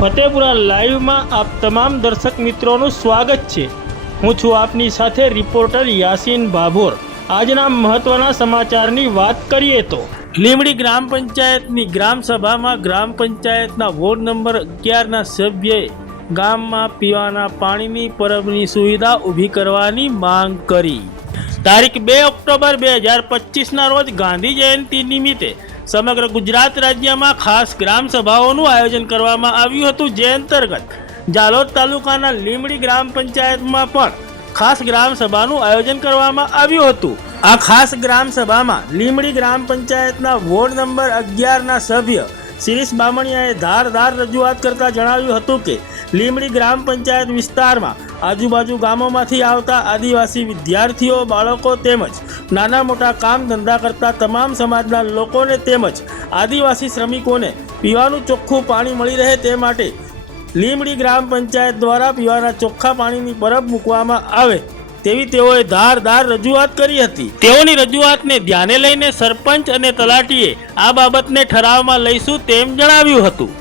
ફતેપુરા લાઈવમાં આપ તમામ દર્શક મિત્રોનું સ્વાગત છે। હું છું આપની સાથે રિપોર્ટર યાસીન ભાભોર। આજના મહત્વના સમાચારની વાત કરીએ તો લીંબડી ગ્રામ પંચાયતની ગ્રામ સભામાં ગ્રામ પંચાયતના વોર્ડ નંબર 11ના સભ્યએ ગામમાં પીવાના પાણીની પરબની સુવિધા ઊભી કરવાની માંગ કરી। તારીખ 2 ઓક્ટોબર 2025ના રોજ ગાંધી જયંતિ નિમિત્તે સમગ્ર ગુજરાત રાજ્યમાં ખાસ ગ્રામ સભાઓનું આયોજન કરવામાં આવ્યું હતું। જે અંતર્ગત જાલોદ તાલુકાના લીંબડી ગ્રામ પંચાયતમાં પણ ખાસ ગ્રામ સભાનું આયોજન કરવામાં આવ્યું હતું। આ ખાસ ગ્રામ સભામાં લીંબડી ગ્રામ પંચાયતના વોર્ડ નંબર 11ના સભ્ય શિરીષ બામણિયાએ ધારદાર રજૂઆત કરતા જણાવ્યું હતું કે લીંબડી ગ્રામ પંચાયત વિસ્તારમાં આજુબાજુ ગામોમાંથી આવતા આદિવાસી વિદ્યાર્થીઓ, બાળકો તેમજ નાના મોટા કામ ધંધા કરતા તમામ સમાજના લોકોને તેમજ આદિવાસી શ્રમિકોને પીવાનું ચોખ્ખું પાણી મળી રહે તે માટે લીંબડી ગ્રામ પંચાયત દ્વારા પીવાના ચોખ્ખા પાણીની પરબ મૂકવામાં આવે તેવી તેઓએ ધારદાર રજૂઆત કરી હતી। તેઓની રજૂઆતને ધ્યાને લઈને સરપંચ અને તલાટીએ આ બાબતને ઠરાવમાં લઈશું તેમ જણાવ્યું હતું।